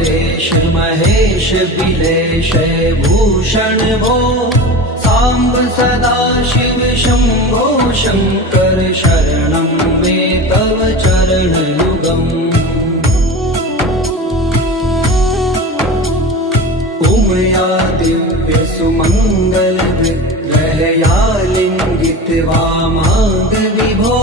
परेश महेश बिलेश भूषण भो सांब सदा शिव शंभो शंकर शरणं मे तव चरण युगम् उमया दिव्य सुमंगल विग्रहया लिंगित वामांग विभो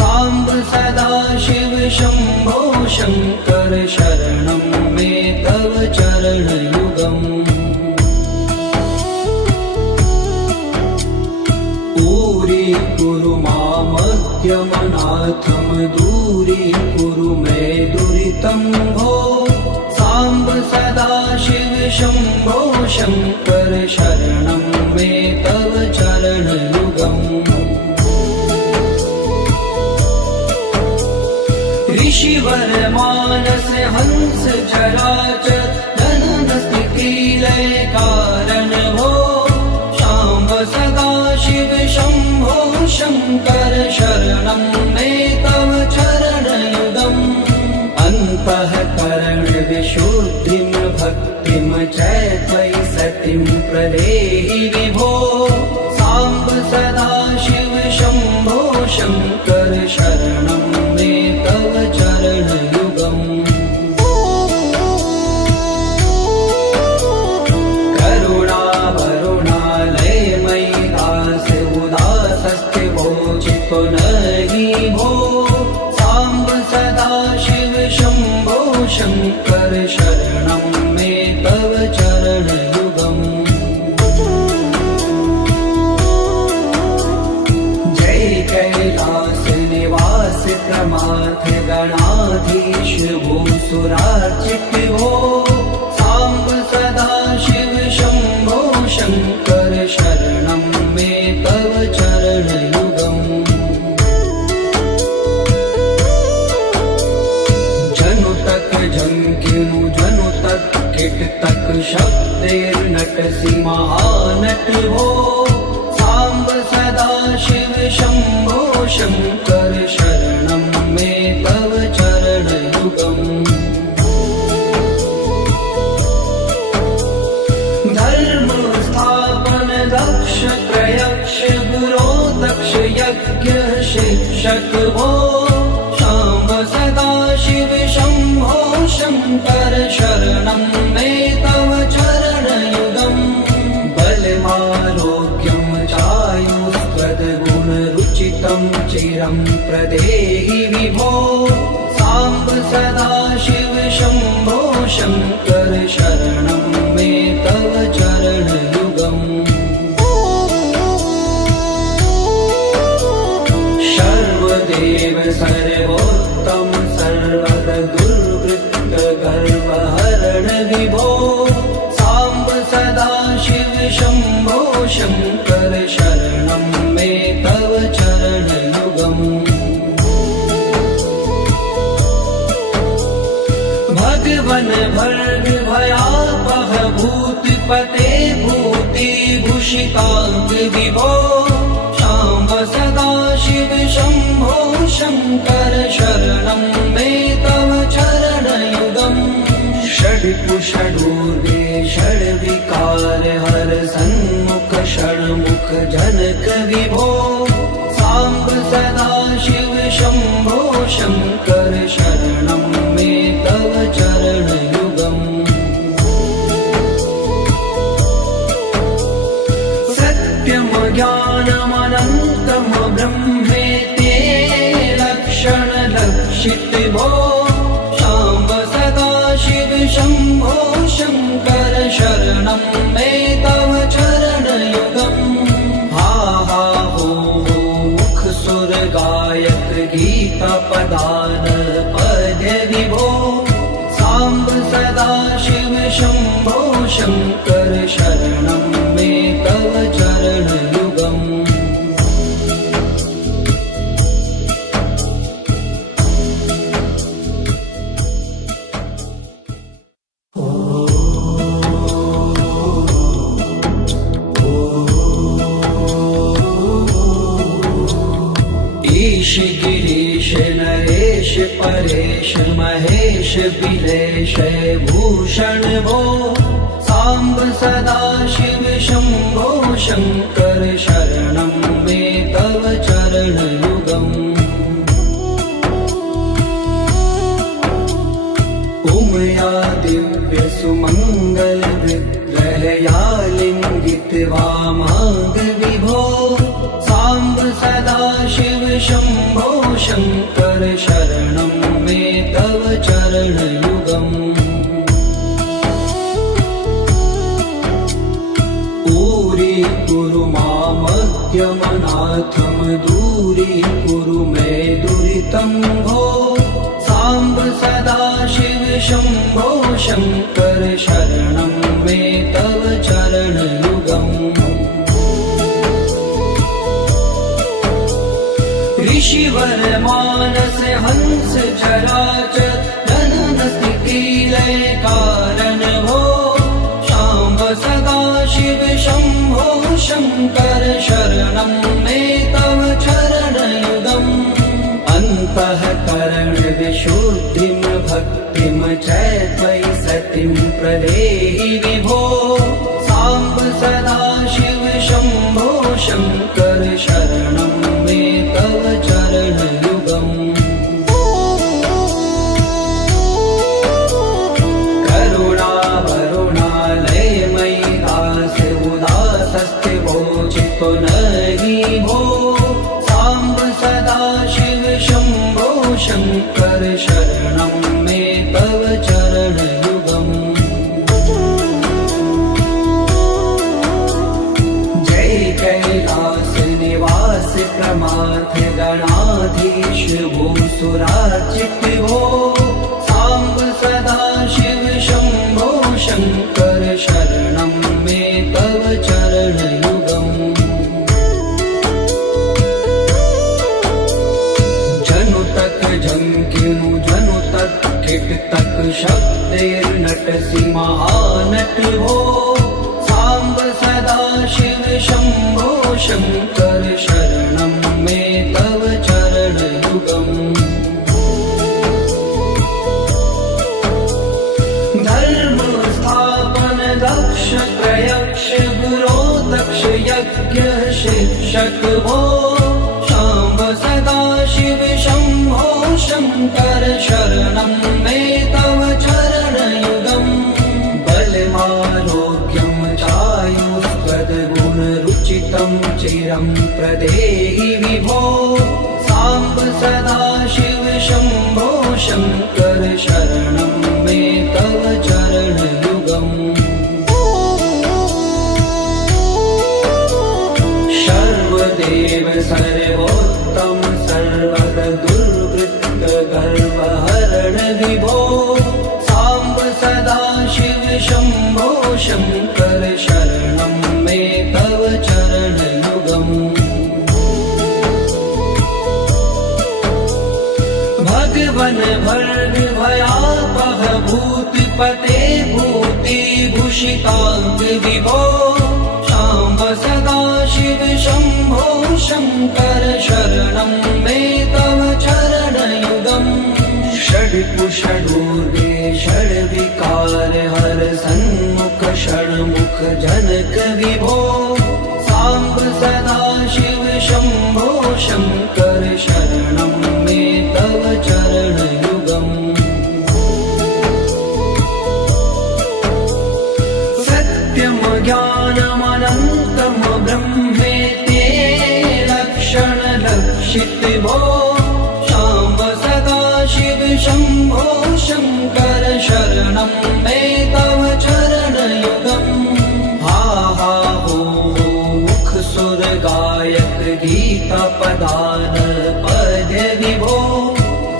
सांब सदा शिव शंभो शंकर शरणं मे तव चरण युगम् पूरी कुरु मामद्यमनाथम दूरी कुरु मे दुरितं भो सांब सदा शिव शंभो शंकर शरणं मे तव चरण युगम् ऋषिवर मानस हंस चराचर जनन स्थिति लय कारण भो शाम्ब सदा शिव शंभो शंकर शरणं मे तव चरण युगम् अन्तःकरण विशुद्धिं भक्तिं च त्वयि सतिं प्रदेहि विभो सांब सदा शिव शंभो शंकर शरणं मे तव चरण युगम् करुणा वरुणालयमयि दास उदासस्थिवो चित्तो नहि भो सांब सदा शिव शंभो शंकर शरणं मे तव चरण युगम् जय कैलास निवास प्रमाथ गणाधीश भूसुरार्चित भो सांब सदा शिव शंभो शंकर शरणं मे तव चरण युगम् जनु तक झंकिनु जनु तक किट तक शब्देर्नटसि महानट भो सांब सदा शिव शंभो शंकर शरणं मे तव चरण युगम् धर्म स्थापन दक्ष त्रयक्ष गुरो दक्ष यज्ञ शिक्षक भो सांब सदा शिव शंभो शंकर शरणं मे तव चरण युगम् बलमारोग्यं चायुस्त्वद्गुणरुचितं चिरं प्रदेहि विभो सांब सदा शिव शंभो शंकर शरणं मे तव चरण युगम् सर्वदेव सर्वोत्तम सर्वद दुर्वृत्त गर्वहरण विभो सांब सदा शिव शंभो शंकर शरणं मे तव चरण युगम् भगवन भर्ग भयापह भूतिपते भूति भूषितांग विभो सांब सदा शिव शंभो शंकर शरणं मे तव चरण युगम् षड्कुषडूर्वे षड्विकार हर सन्मुख षण्मुख जनक विभो सांब सदा शिव शंभो शंकर शरणं मे तव चरण युगम् सत्यम ज्ञानमनन्तं ब्रह्मेते लक्षण लक्षित भो सांब सदा शिव शंभो शंकर शरणं मे तव चरण युगम् हा हा हो मुख सुर गायक गीता पदान पद्य विभो सांब सदा शिव शंभो शंकर शरणं मे तव चरण युगम् परेश महेश बिलेश भूषण भो सांब सदा शिव शंभो शंकर शरणं मे तव चरणयुगम् उमया दिव्य सुमंगल विग्रहया लिंगित वामांग विभो सांब सदा शिव शंभो शंकर शरणं मे तव चरणयुगम् कुरु मामज्ञमनाथं दूरीकुरु मे दुरितं भो सांब सदा शिव शंभो शंकर शरणं मे तव चरणयुगम् ऋषिवर मानस हंस चराचर जनन स्थिति लय कारण भो सांब सदा शिव शंभो शंकर शरणं मे तव चरणयुगम् अन्तःकरण विशुद्धिं भक्तिं च त्वयि सतिं प्रदेहि विभो सांब सदा शिव शंभो शंकर शरणं मे तव चरणयुगम् चितो नहि भो सांब सदा शिव शंभो शंकर शरणं मे तव चरणयुगम् जय कैलास निवास प्रमाथ गणाधीश भूसुरार्चित भो सांब सदा शिव शंभो शंकर शरणं मे तव चरणयुगम् जनु तक झंकिनु जनु तक किट तक शब्देर्नटसि महानट भो सांब सदा शिव शंभो शंकर शरणं मे तव चरणयुगम् धर्म स्थापन दक्ष प्रयक्ष गुरो दक्ष यज्ञ शिक्षक भो सांब सदा शिव शंभो शंकर शरणं मे तव चरणयुगम् बलमारोग्यं चायुस्त्वद्गुणरुचितं चिरं प्रदेहि विभो सांब सदा शिव शंभो शंकर शरणं मे तव चरणयुगम् सर्वदेव सर्वोत्तम सर्वद दुर्वृत्त गर्वहरण विभो सांब सदा शिव शंभो शंकर शरणं मे तव चरणयुगम् भगवन भर्ग भयापह भूतिपते भूतिभूषितांग विभो सांब सदा शिव शंभो शंकर शरणं मे तव चरणयुगम् षड्कुषडूर्गे षड्विकार हर सन्मुख षण्मुख जनक विभो सांब सदा शिव शंभो शंकर शरणं मे तव चरणयुगम् सत्यं ज्ञानमनन्तं ब्रह्मेति लक्षण लक्षित भो सांब सदा शिव शंभो शंकर शरणं मे तव चरणयुगम् हा हा हो मुख सुर गायक गीता पदान पद्य विभो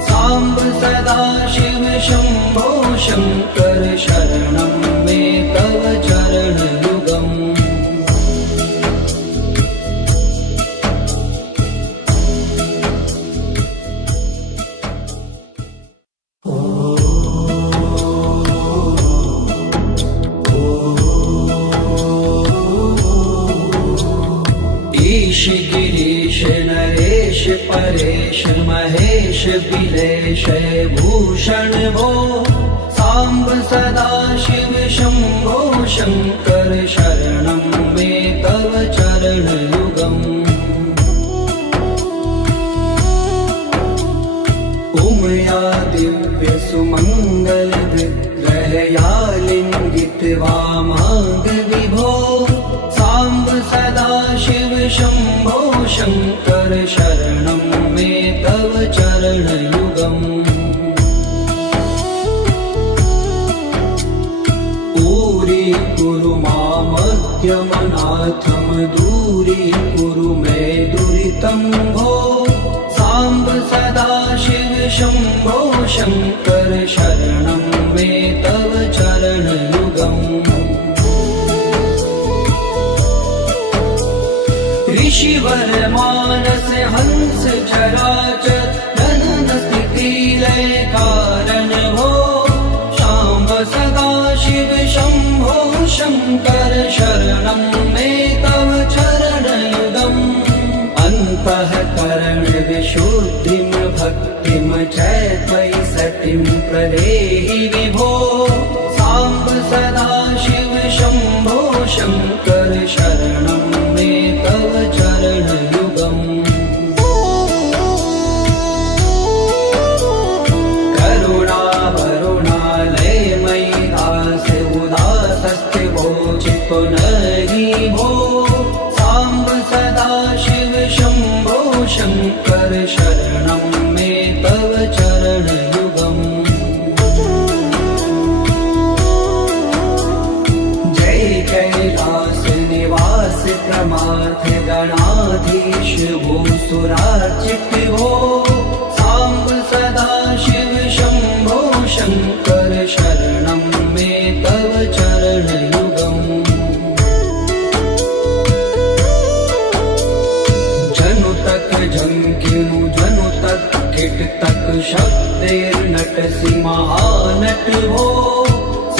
सांब सदा शिव शंभो शंकर शरणं मे तव चरणयुगम् परेश महेश बिलेश भूषण भो सांब सदा शिव शंभो शंकर शरणं मे तव चरणयुगम् उमया दिव्य सुमंगल विग्रहया लिंगित वामांग विभो सांब सदा शिव शंभो शंकर शरणं मे तव चरणयुगम् कुरु मामद्यमनाथं दूरी कुरु मे दुरितं भो सांब सदा शिव शंभो शंकर शरणं मे तव चरणयुगम् ऋषिवर मानस हंस चराचर जनन स्थिति लय कारण भो सांब सदा शिव शंभो शंकर शरणं मे तव चरणयुगम् अन्तःकरण विशुद्धिं भक्तिं च त्वयि सतिं प्रदेहि विभो सांब सदा शिव शंभो शंकर शरणं मे तव चरणयुगम् चित्तो नहि भो सांब सदा शिव शंभो शंकर शरणं मे तव चरणयुगम् जय कैलास निवास प्रमाथ गणाधीश भूसुरार्चित भो सांब सदा शिव शंभो शंकर शरणं मे तव चरणयुगम् जनु तक झंकिनु जनु तक किट तक शक्तिर्नटसि महानट भो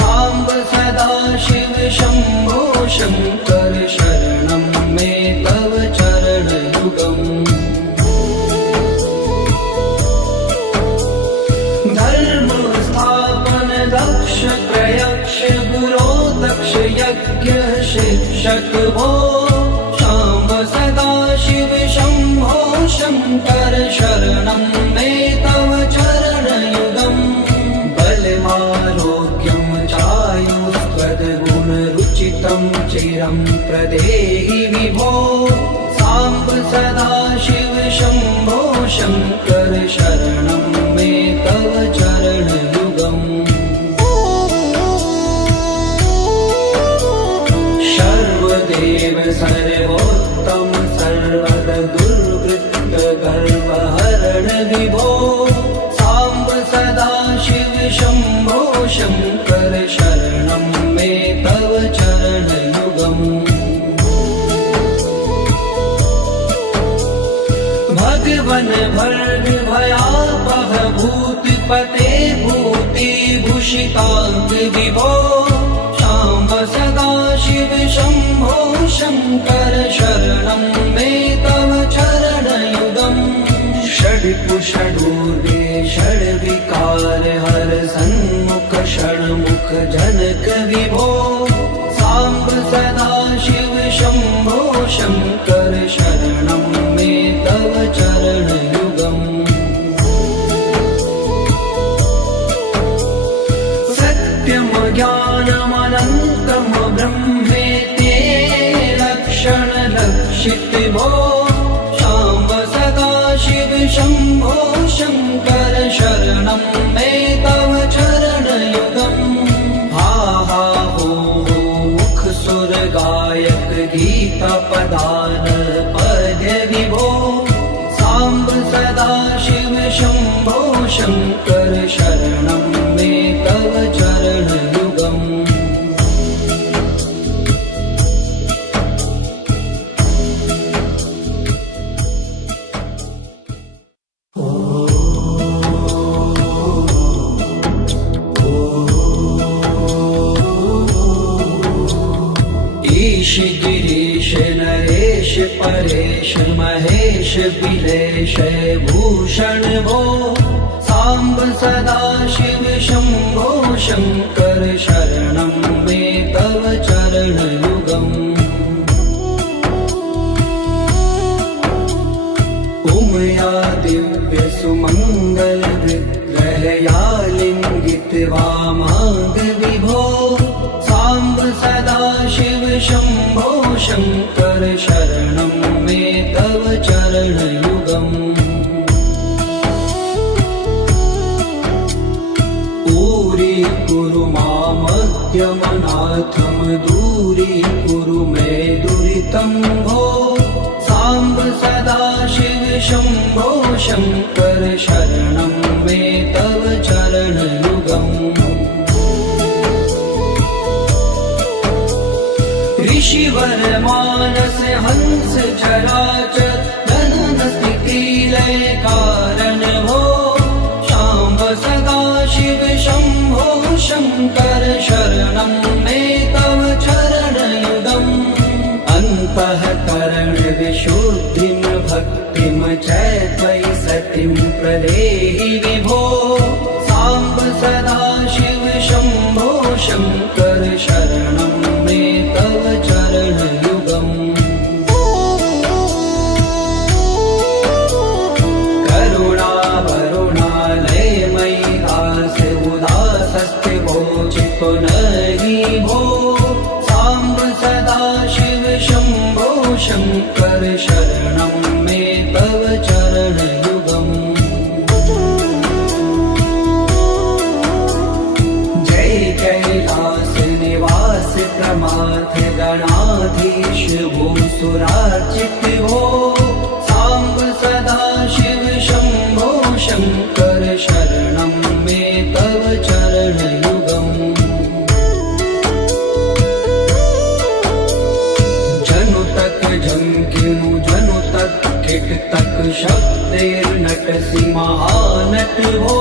सांब सदा शिव शंभो शंकर शरणं मे तव चरणयुगम् धर्म स्थापन दक्ष प्रयक्ष गुरो दक्ष यज्ञ शिक्षक भो सांब सदा शिव शंभो शंकर शरणं मे तव चरणयुगम् बलमारोग्यं चायुस्त्वद्गुणरुचितं चिरं प्रदेहि विभो सांब सदा शिव शंभो शंकर शरणं मे तव चरणयुगम् सर्वदेव सर्वोत्तम सर्वद दुर्वृत्त गर्वहरण विभो सांब सदा शिव शंभो शंकर शरणं मे तव चरणयुगम् भगवन भर्ग भयापह भूतिपते भूति भूषितांग विभो सांब सदा शिव शंभो शंकर शरणं मे तव चरणयुगम् षड्कुषडूर्वे षड्विकार हर सन्मुख षण्मुख जनक विभो सांब सदा शिव शंभो शंकर शरणं मे तव चरणयुगम् सत्यं ज्ञानमनन्तं ब्रह्मेति लक्षण लक्षित भो सांब सदा शिव शंभो शंकर शरणं मे तव चरणयुगम् हा हा हो मुख सुर गायक गीता पदान पद्य विभो सांब सदा शिव शंभो शंकर शरणं मे तव चरणयुगम् ईश गिरीश नरेश परेश महेश बिलेश भूषण भो सांब सदा शिव शंभो शंकर शरणं मे तव चरणयुगम् उमया दिव्य सुमंगल विग्रहया लिंगित वामांग विभो सांब सदा शिव शंभो शंकर शरणं मे तव चरणयुगम् कुरु मामद्यमनाथं दूरीकुरु मे दुरितं भो सांब सदा शिव शंभो शंकर शरणं मे तव चरणयुगम् ऋषिवर मानस हंस चराचर जनन स्थिति लय कारण भो सांब सदा शिव शंभो शंकर शरणं मे तव चरणयुगम् अन्तःकरण विशुद्धिं भक्तिं च त्वयि सतिं प्रदेहि विभो सांब सदा शिव शंभो शंकर शरणं मे तव चरणयुगम् चित्तो नहि भो सांब सदा शिव शंभो शंकर शरणं मे तव चरणयुगम् जय कैलास निवास प्रमाथ गणाधीश भूसुरार्चित भो सांब सदा शिव शंभो शंकर शरणं मे तव चरणयुगम् झंकिनु जनु तक किट तक शब्देर्नटसि महानट हो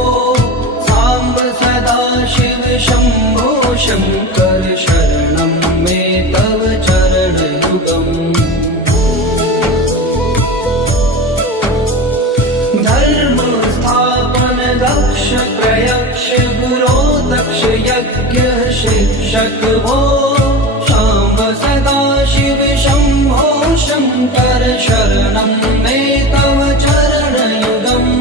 सांब सदा शिव शंभो शंकर शरणं मे तव चरणयुगम् धर्म स्थापन दक्ष प्रयक्ष गुरो दक्ष यज्ञ शिक्षक हो सांब सदा शिव शंभो शंकर शरणं मे तव चरणयुगम्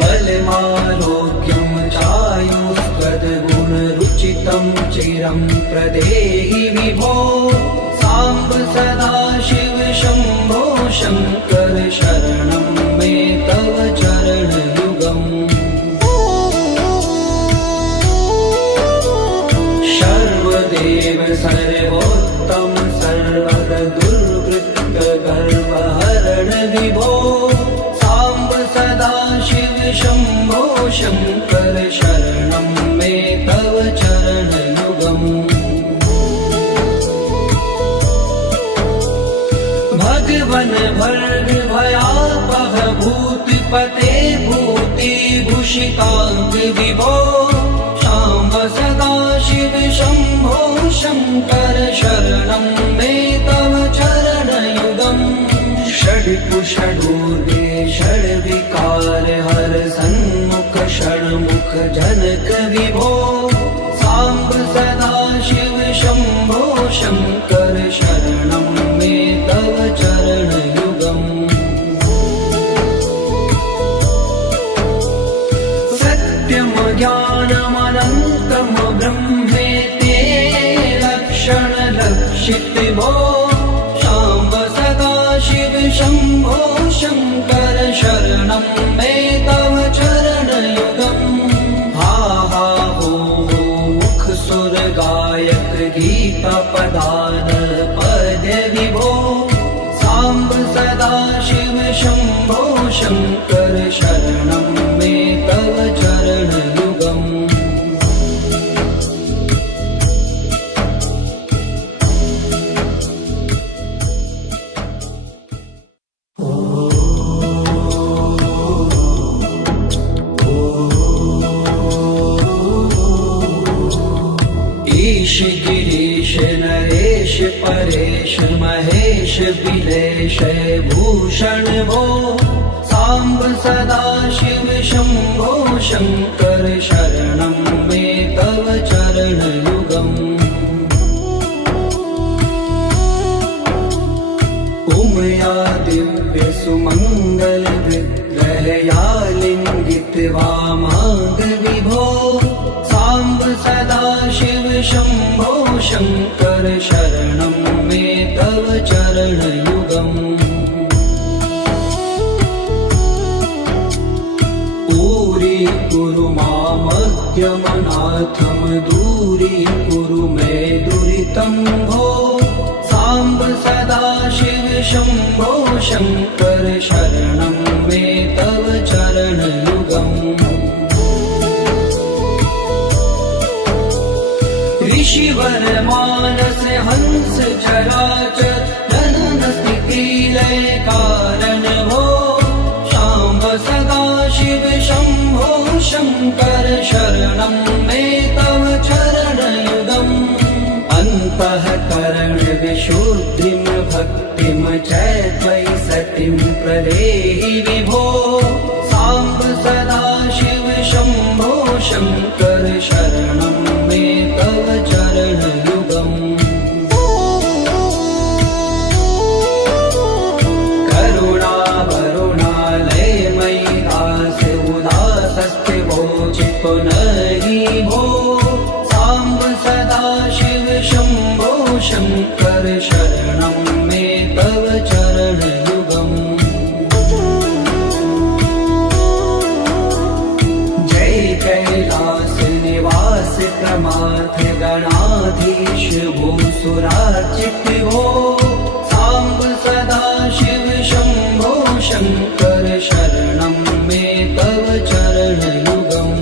बलमारोग्यं चायुस्त्वद्गुणरुचितं चिरं प्रदेहि विभो सांब सदा शिव शंभो शंकर शरणं मे तव चरणयुगम् सर्वदेव सर्वोत्तम सर्वर दुर्वृत्त गर्वहरण विभो सांब सदा शिव शंभो शंकर शरणं मे तव चरणयुगम् भगवन भर्ग भयापह भूतिपते भूतिभूषितांग विभो सांब सदा शिव शंभो शंकर शरणं मे तव चरणयुगम् षड्कुषडूर्वे षड्विकार हर सन्मुख षण्मुख जनक विभो सांब सदा शिव शंभो शंकर शरणं मे तव चरणयुगम् सत्यम ज्ञानमनन्तं ब्रह्मेते लक्षण लक्षित भो सांब सदा शिव शंभो शंकर शरणं मे तव चरणयुगम् हा हा हो मुख सुर गायक गीता पदान पद विभो सांब सदा शिव शंभो शंकर शरणं मे तव चरणयुगम् ईश गिरीश नरेश परेश महेश बिलेश भूषण भो सांब सदा शिव शंभो शंकर शरणं मे तव चरणयुगम् उमया दिव्य सुमंगल विग्रहया लिंगित वामांग विभो सांब सदा शिव शंभो शंकर शरणं मे तव चरणयुगम् पूरी कुरु मामज्ञमनाथं दूरी कुरु मे दुरितं भो सांब सदा शिव शंभो शंकर शरणं मे तव चरणयुगम् ऋषिवर मानस हंस चराचर जनन स्थिति लय कारण भो शाम्ब सदा शिव शंभो शंकर शरणं मे तव चरणयुगम् अन्तःकरण विशुद्धिं भक्तिं च त्वयि सतिं प्रदेहि विभो सांब सदा शिव शंभो शंकर शरणं मे तव चरणयुगम् करुणावरुणालय मयि दास उदासस्थिवो चित्तो नहि भो सांब सदा शिव शंभो शंकर शरणं मे तव चरणयुगम् जय कैलास निवास प्रमाथ गणाधीश भूसुरार्चित भो सांब सदा शिव शंभो शंकर शरणं मे तव चरणयुगम्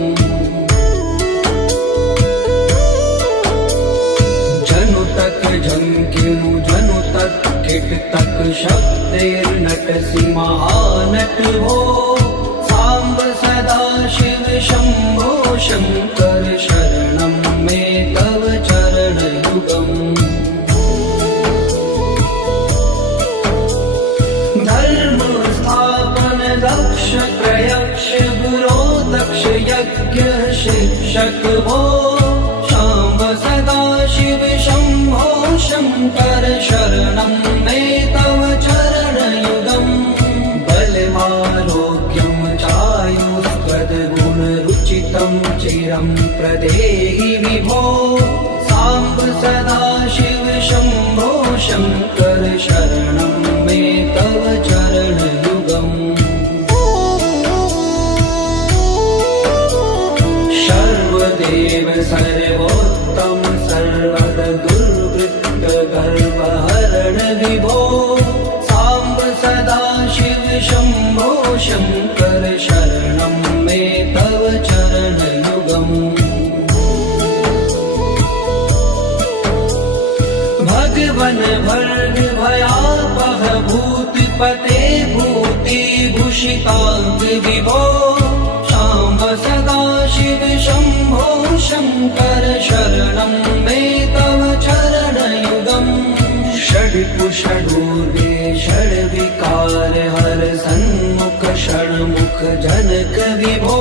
जनु तक झंकिनु जनु तक किट तक शब्दैर्नटसि महानट भो सांब सदा शिव शंभो शंकर शरणं मे तव चरणयुगम् धर्म स्थापन दक्ष प्रयक्ष गुरो दक्ष यज्ञ शिक्षक भो शाम्ब सदा शिव शंभो शंकर शरणं मे तव चरणयुगम् बलमारोग्यं चायुस्त्वद्गुणरुचितं चिरं प्रदेहि विभो सांब सदा शिव शंभो शंकर शरणं मे तव चरणयुगम् सर्वदेव सर्वोत्तम सर्वद दुर्वृत्त गर्वहरण विभो सांब सदा शिव शंभो शंकर शरणं मे तव चरणयुगम् भगवन भर्ग भयापह भूतिपते भूति भूषितांग विभो शाम्ब सदा शिव शंभो शंकर शरणं मे तव चरणयुगम् षड्कुषडूर्वे षड्विकार हर सन्मुख षण्मुख जनक विभो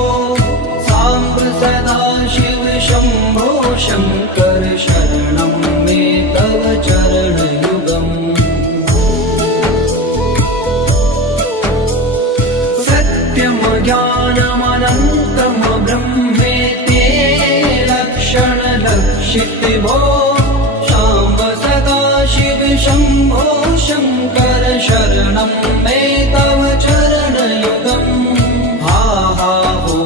सांब सदा शिव शंभो शंकर शरणं मे तव चरणयुगम् सत्यं ज्ञानमनन्तं ब्रह्मेति लक्षण लक्षित भो शाम्ब सदा शिव शंभो शंकर शरणं मे तव चरणयुगम् हा हा हो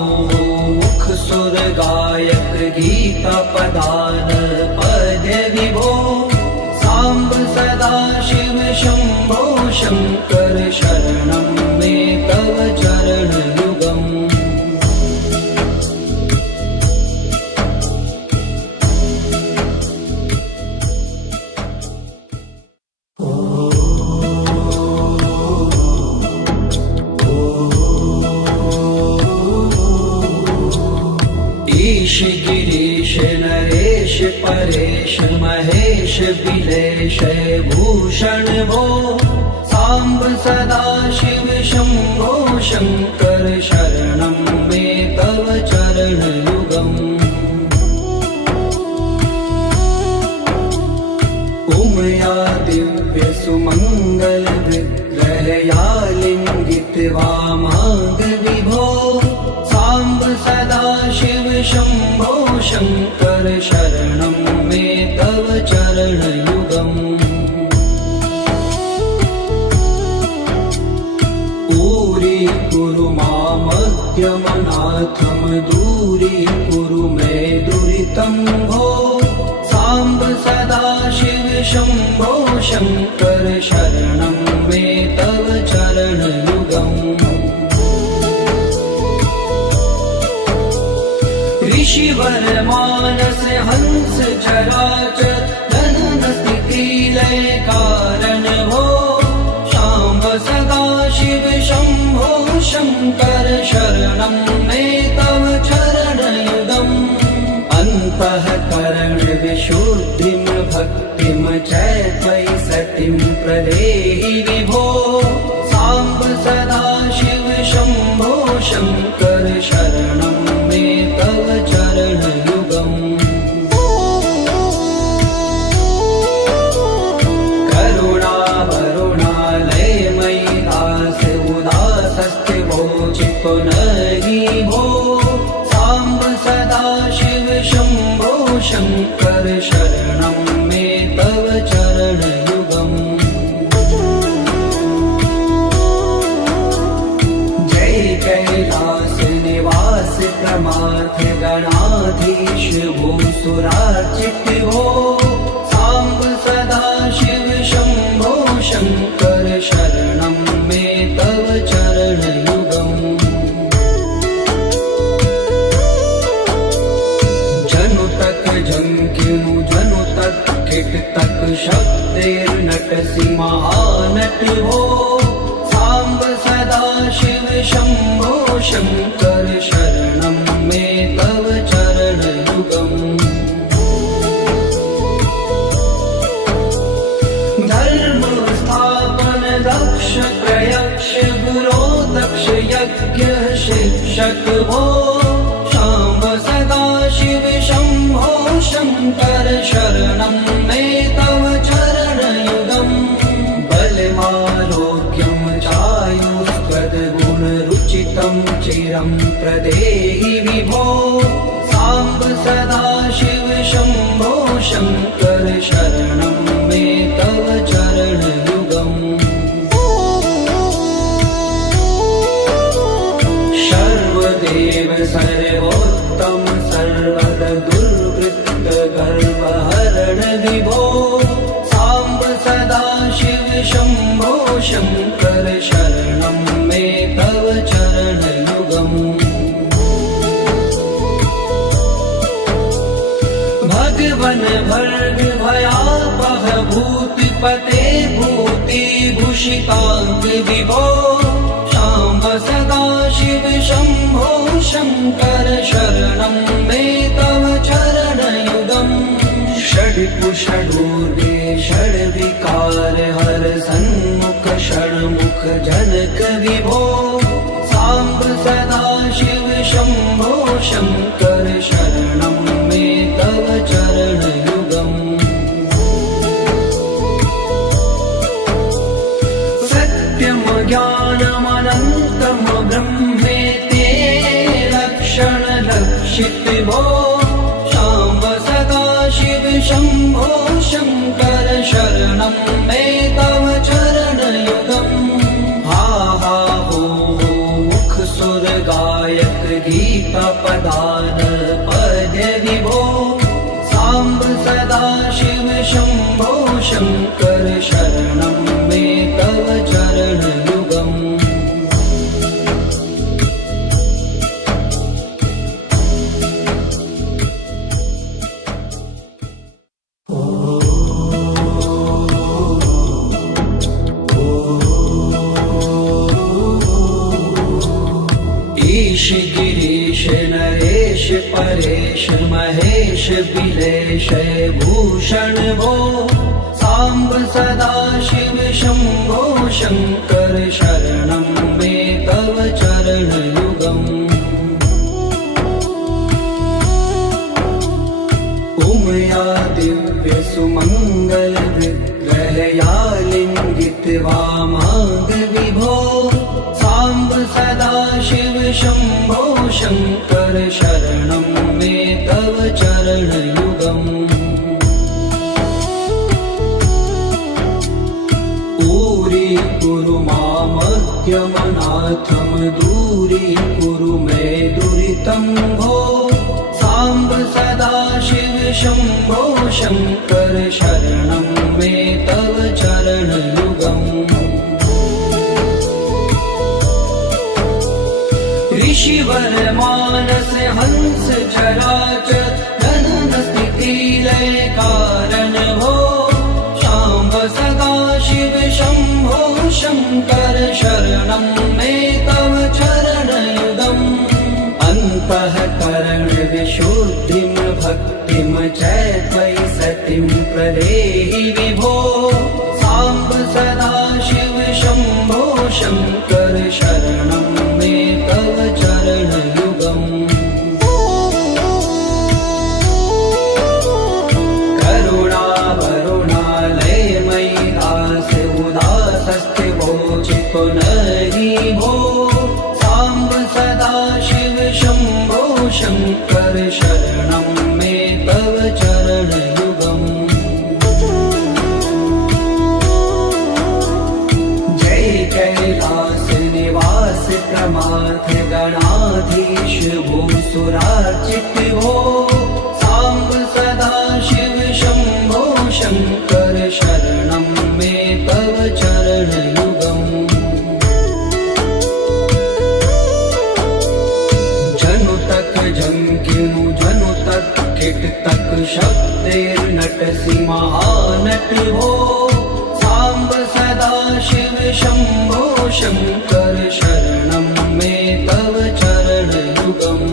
मुख सुर गायक गीता पदान पद्य विभो सांब सदा शिव शंभो शंकर शरणं मे तव चरणयुगम् ईश गिरीश नरेश परेश महेश बिलेश भूषण भूषण भो साम्ब सदाशिव शम्भो शङ्कर शरणं मे तव चरणयुगम् उमया दिव्य सुमङ्गल विग्रहया लिङ्गित वामाङ्ग विभो साम्ब सदाशिव शम्भो शङ्कर शरणं मे तव चरणयुगम् दूरी मामज्ञमनाथं दूरीकुरु मे दुरितं भो साम्ब सदाशिव शम्भो शङ्कर शरणं मे तव चरणयुगम् ऋषिवर मानस हंस चराचर जनन स्थिति लय कारण भो शाम्ब सदाशिव शम्भो शङ्कर शरणं मे तव चरणयुगम् अन्तःकरण विशुद्धिं भक्तिं च त्वयि सतिं प्रदेहि विभो साम्ब सदाशिव शम्भो शङ्कर शरणं मे तव चरणयुगम् पुनरि भो साम्ब सदाशिव शम्भो शङ्कर शरणं मे तव चरणयुगम् जय कैलास निवास प्रमाथ गणाधीश भूसुरार्चित भो साम्ब सदाशिव शम्भो शङ्कर शरणं मे तव चरणयुगम् जंकिनु जनु तक किट तक शब्देर्नटसि महानट हो साम्ब सदाशिव शम्भो शङ्कर शरणं मे तव चरणयुगम् धर्म स्थापन दक्ष प्रयक्ष गुरो दक्ष यज्ञ शिक्षक भो शाम्ब सदाशिव शम्भो शङ्कर शरणं मे तव चरणयुगम् बलमारोग्यं चायुस्त्वद्गुणरुचितं चिरं प्रदेहि विभो साम्ब सदाशिव शम्भो शङ्कर शरणं मे तव चरणयुगम् सर्वदेव सर्वोत्तम सर्वद दुर्वृत्त गर्वहरण विभो साम्ब सदाशिव शम्भो शङ्कर शरणं मे तव चरणयुगम् भगवन् भर्ग भयापह भूतिपते भूतिभूषिताङ्ग विभो साम्ब सदाशिव शम्भो शङ्कर शरणं मे तव चरणयुगम् षड्कुषडूर्वे षड्विकार हर सन्मुख षण्मुख जनक विभो साम्ब सदाशिव शम्भो शङ्कर शरणं मे तव चरणयुगम् सत्यं ज्ञानमनन्तं ब्रह्मेति लक्षणलक्षित भो साम्ब सदाशिव शम्भो शङ्कर शरणं मे तव चरणयुगम् हा हा हो मुख सुर गायक गीता पदान पद्य विभो साम्ब सदाशिव शम्भो शङ्कर शरणं मे तव चरणयुगम् ईश गिरीश नरेश परेश महेश बिलेश भूषण भो साम्ब सदा शिव शम्भो शङ्कर शरणं मे तव चरणयुगम् उमया दिव्य सुमङ्गल विग्रहया लिङ्गित वामाङ्ग विभो साम्ब सदा शिव शम्भो शङ्कर शरणं मे तव चरणयुगम् कुरु मामज्ञमनाथं दूरीकुरु मे दुरितं भो साम्ब सदा शिव शम्भो शङ्कर शरणं मे तव चरणयुगम् ऋषिवर मानस हंस चराचर जनन स्थिति लय कारण भो शाम्ब सदा शिव शम्भो शङ्कर शरणं मे तव चरणयुगम् अन्तःकरण विशुद्धिं भक्तिं च त्वयि सतिं प्रदेहि विभो साम्ब सदा शिव शम्भो शङ्कर शरणं मे तव चरणयुगम् पुनरि भो साम्ब सदा शिव शम्भो शङ्कर शरणं मे तव चरणयुगम् जय कैलास निवास प्रमाथ गणाधीश भूसुरार्चित भो साम्ब सदा शिव शम्भो शङ्कर शरणं मे तव चरणयुगम् जंकिनु जनु तक किट तक शब्देर्नटसि महानट हो साम्ब सदा शिव शम्भो शङ्कर शरणं मे तव चरणयुगम्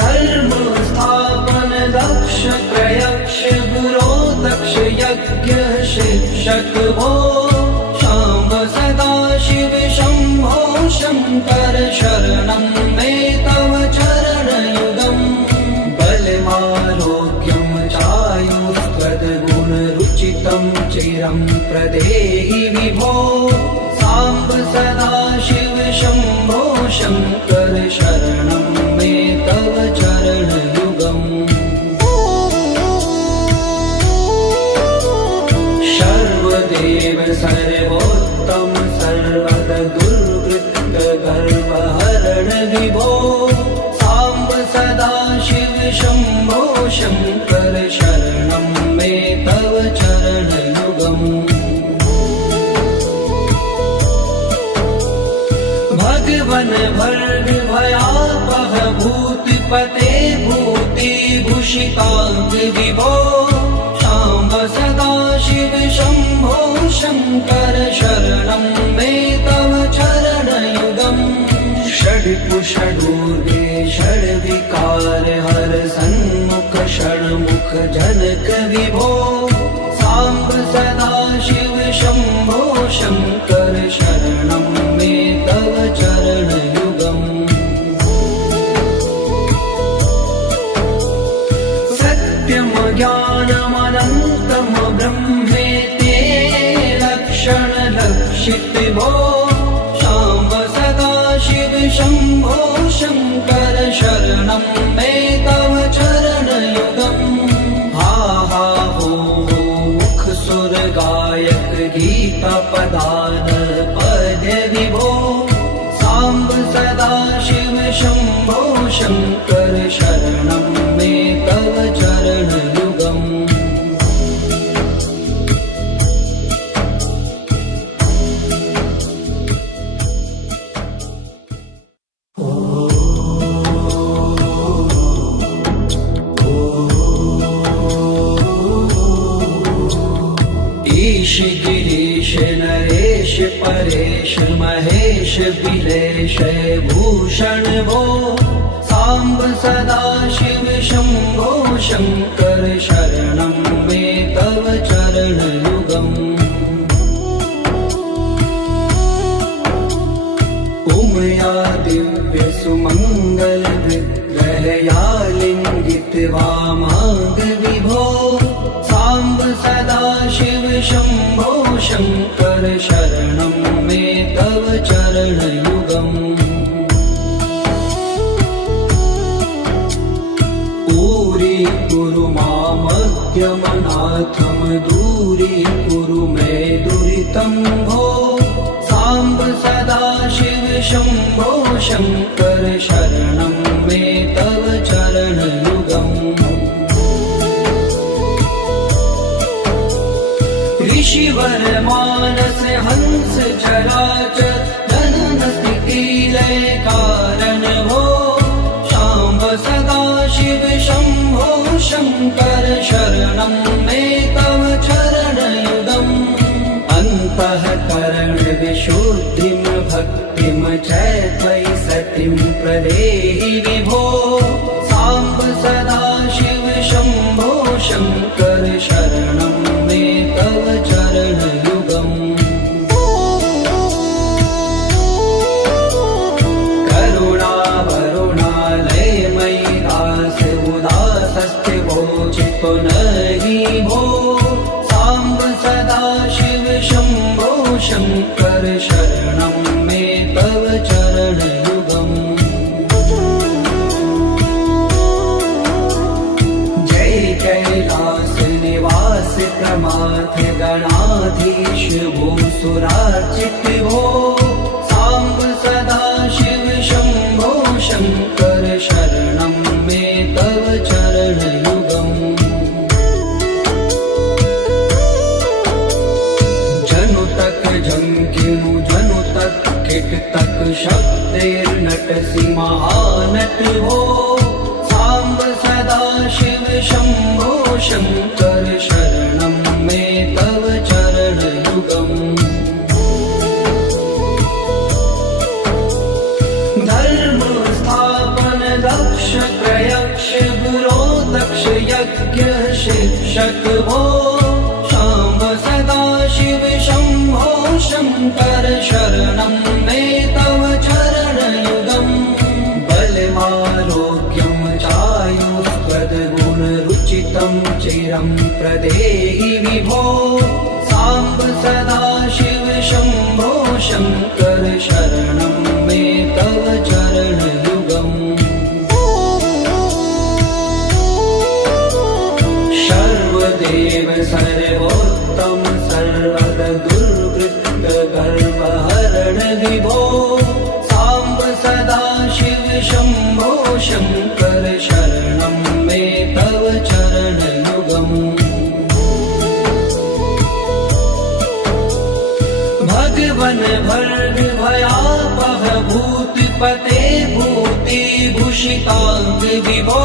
धर्म स्थापन दक्ष प्रयक्ष गुरो दक्ष यज्ञ शिक्षक भो शाम्ब सदा शिव शम्भो शङ्कर शरणं मे तव चरणयुगम् बलमारोग्यं चायुस्त्वद्गुणरुचितं चिरं प्रदेहि विभो साम्ब सदा शिव शम्भो शङ्कर शरणं मे तव चरणयुगम् सर्वदेव सर्वोत्तम सर्वद दुर्वृत्त गर्वहरण विभो साम्ब सदा शिव शम्भो शङ्कर शरणं मे तव चरणयुगम् भगवन् भर्ग भयापह भूतिपते भूतिभूषिताङ्ग विभो साम्ब सदा शिव शम्भो शङ्कर शरणं मे तव चरणयुगम् षड्पुषडूर्वे षड्विकार हर सन्मुख षण्मुख जनक विभो साम्ब सदा शिव शम्भो शङ्कर शरणं मे तव चरणयुगम् सत्यं ज्ञानमनन्तं ब्रह्मेति लक्षणलक्षित भो साम्ब सदा शिव शम्भो शङ्कर शरणं मे तव चरणयुगम् हा हा हो मुख सुर गायक गीता पदान पद विभो साम्ब सदा शिव शम्भो शङ्कर शरणं मे तव चरणयुगम् ईश गिरीश नरेश परेश महेश बिलेश भूषण भो साम्ब सदा शिव शम्भो शङ्कर शरणं मे तव चरणयुगम् उमया दिव्य सुमङ्गल विग्रहया लिङ्गित वामाङ्ग विभो साम्ब सदा शिव शम्भो शङ्कर शरणं मे तव चरणयुगम् कुरु मामज्ञमनाथं दूरीकुरु मे दुरितं भो साम्ब सदा शिव शम्भो शङ्कर शरणं मे तव चरणयुगम् ऋषिवर मानस हंस चराचर जनन स्थिति लय कारण भो शाम्ब सदा शिव शम्भो शङ्कर शरणं मे तव चरणयुगम् अन्तःकरण विशुद्धिं भक्तिं च त्वयि सतिं प्रदेहि विभो साम्ब सदा शिव शम्भो शङ्कर शरणं मे तव चरणयुगम् पुनहि भो साम्ब सदा शिव शम्भो शङ्कर शरणं मे तव चरणयुगम् जय कैलास निवास प्रमाथ गणाधीश भूसुरार्चित भो साम्ब सदा शिव शम्भो शङ्कर शरणं मे तव चरणयुगम् झंकिनु जनु तक किट तक शब्दैर्नटसि महानट हो साम्ब सदा शिव शम्भो शङ्कर शरणं मे तव चरणयुगम् धर्म स्थापन दक्ष प्रयक्ष गुरो दक्ष यज्ञ शिक्षक भो शाम्ब सदा शिव शम्भो शङ्कर शरणं मे तव चरणयुगम् बलमारोग्यं चायुष्पदगुणरुचितं चिरं प्रदेहि विभो साम्ब सदा शिव शम्भो शङ्कर शरणं मे तव चरणयुगम् सर्वदेव सर्वोत्तम सर्वद दुर्वृत्त गर्वहरण विभो साम्ब सदा शिव शम्भो शङ्कर शरणं मे तव चरणयुगम् भगवन् भर्ग भयापह भूतिपते भूतिभूषिताङ्ग विभो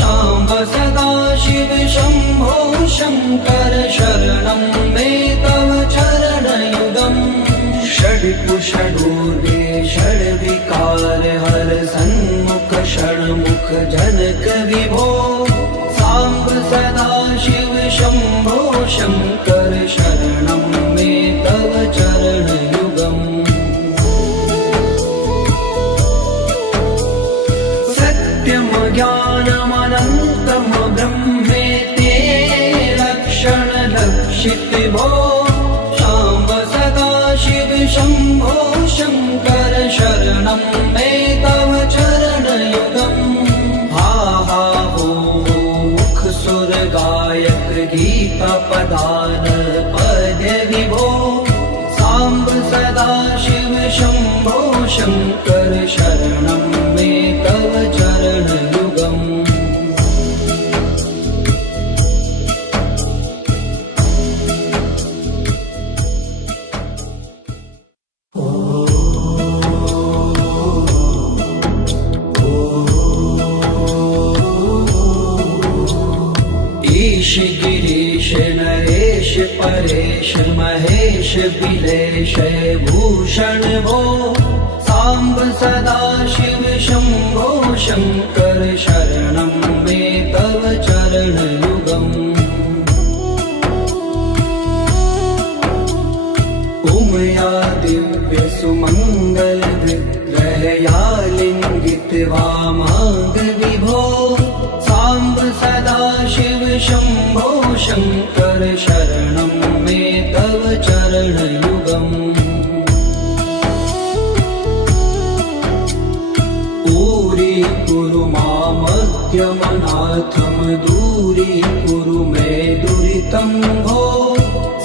साम्ब सदा शिव शम्भो शङ्कर शरणं मे तव चरणयुगम् षड्कुषडूर्वे षड्विकार हर सन्मुख षण्मुख जनक विभो साम्ब सदा शिव शम्भो शङ्कर शरणं मे तव चरणयुगम् सत्यं ज्ञानमनन्तं ब्रह्मेते लक्षणलक्षित भो साम्ब सदा शिव शम्भो शङ्कर शरणं मे तव चरणयुगम् हा हा हो मुख सुर गायक गीता पदान पद विभो साम्ब सदा शिव शम्भो शङ्कर शरणं मे तव चरणयुगम् ईश गिरीश नरेश परेश महेश बिलेश भूषण भो साम्ब सदा शिव शम्भो शङ्कर शरणं मे तव चरणयुगम् उमया दिव्य सुमङ्गल विग्रहया लिङ्गित वामाङ्ग विभो साम्ब सदा शिव शम्भो शङ्कर शरणं मे तव चरणयुगम् कुरु मामद्यमनाथं दूरीकुरु मे दुरितं भो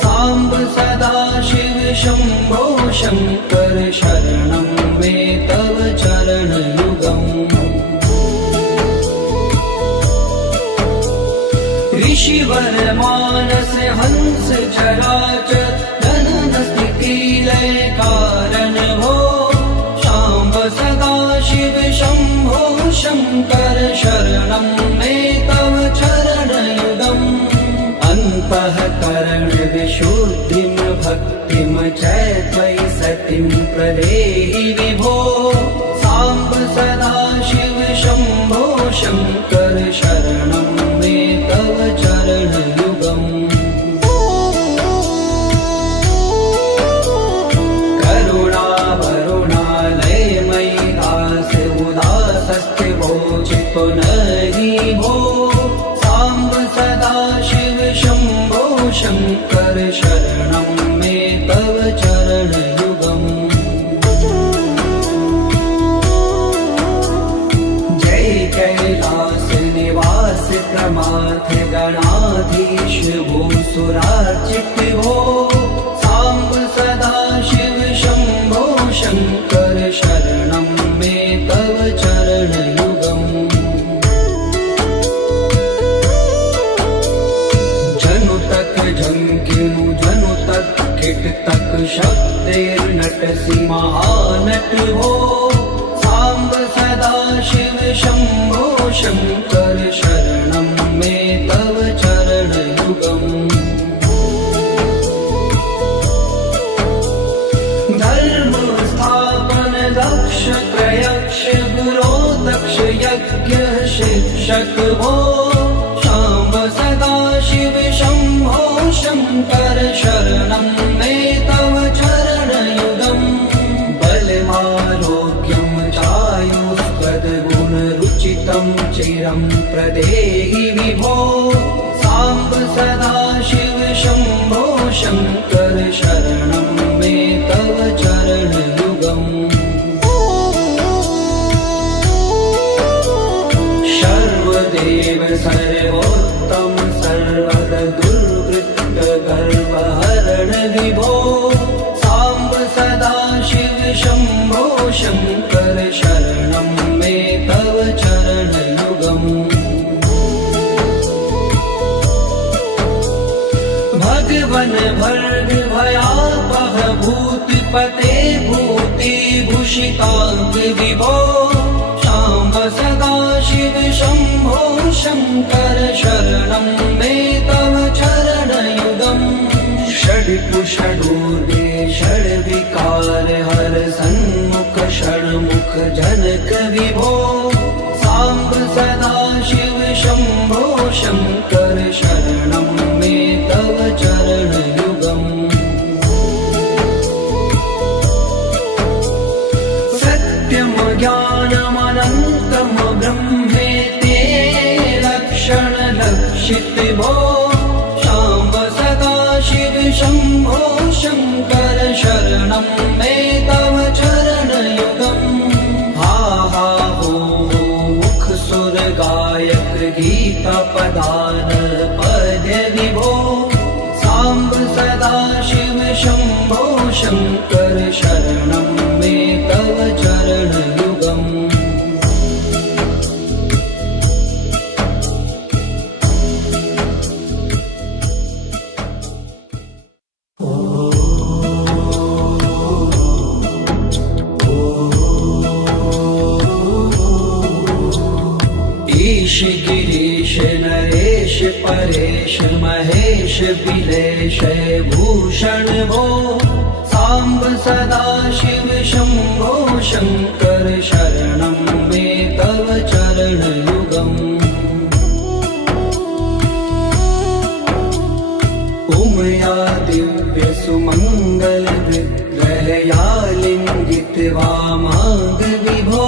साम्ब सदा शिव शम्भो शङ्कर शरणं मे तव चरणयुगम् ऋषिवर मानस हंस चराचर जनन स्थिति लय कारण भो शाम्ब सदा शिव शम्भो शङ्कर शरणं मे तव चरणयुगम् अन्तःकरण विशुद्धिं भक्तिं च त्वयि सतिं प्रदेहि विभो साम्ब सदा शिव शम्भो शङ्कर शरणं मे तव चरणयुगम् पुनरि भो साम्ब सदा शिव शम्भो शङ्कर शरणं मे तव चरणयुगम् जय कैलास निवास प्रमाथ गणाधीश भूसुरार्चित भो साम्ब सदा शिव शम्भो शङ्कर शरणं मे तव चरणयुगम् झंकिनु जनु तक किट तक शब्देर्नटसि महानट हो साम्ब सदा शिव शम्भो शङ्कर शरणं मे तव चरणयुगम् धर्म स्थापन दक्ष प्रयक्ष गुरो दक्ष यज्ञ शिक्षक भो शाम्ब सदा शिव शम्भो शङ्कर शरणं मे तव चरणयुगम् बलमारोग्यं चायुष्पदगुणरुचितं चिरं प्रदेहि विभो साम्ब सदा शिव शम्भो शङ्कर शरणं मे तव चरणयुगम् सर्वदेव सर्वोत्तम सर्वद दुर्वृत्त गर्वहरण विभो साम्ब सदा शिव शम्भो शङ्कर शरणं मे तव चरणयुगम् भगवन् भर्ग भयापह भूतिपते भूतिभूषिताङ्ग विभो साम्ब सदा शिव शम्भो शङ्कर शरणं मे तव चरणयुगम् षड्कुषडूर्वे षड्विकार हर सन्मुख षण्मुख जनक विभो साम्ब सदा शिव शम्भो शङ्कर शरणं मे तव चरणयुगम् सत्यं ज्ञानमनन्तं ब्रह्मेते लक्षण लक्षित भो शाम्ब सदा शिव शम्भो शङ्कर शरणं मे तव चरणयुगम् हा हा हो मुख सुर गायक गीता पदान पद विभो साम्ब सदा शिव शम्भो शङ्कर शरणं मे तव चरणयुगम् ईश गिरीश नरेश परेश महेश बिलेश भूषण भो साम्ब सदा शिव शम्भो शङ्कर शरणं मे तव चरणयुगम् उमया दिव्य सुमङ्गल विग्रहया लिङ्गित वामाङ्ग विभो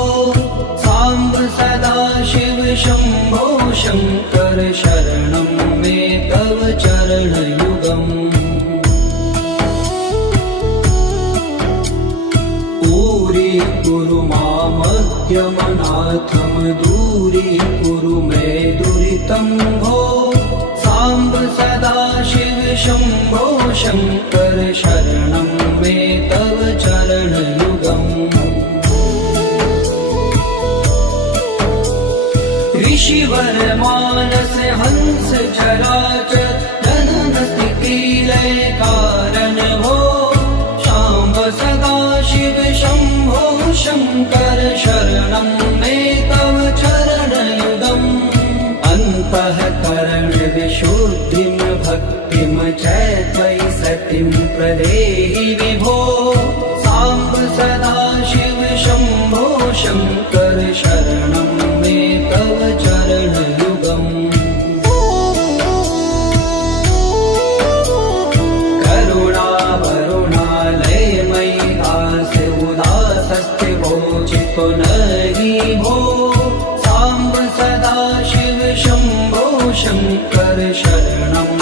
साम्ब सदा शिव शम्भो शङ्कर शरणं मे तव चरणयुगम् कुरु मामज्ञमनाथं दूरीकुरु मे दुरितं भो साम्ब सदा शिव शम्भो शङ्कर शरणं मे तव चरणयुगम् ऋषिवर मानस हंस चराचर जनन स्थिति लय कारण भो शाम्ब सदा शिव शम्भो शङ्कर शरणं मे तव चरणयुगम् अन्तःकरण विशुद्धिं भक्तिं च त्वयि सतिं प्रदेहि विभो साम्ब सदा शिव शम्भो शङ्कर शरणं मे तव चरणयुगम् पुनरि भो साम्ब सदा शिव शम्भो शङ्कर शरणं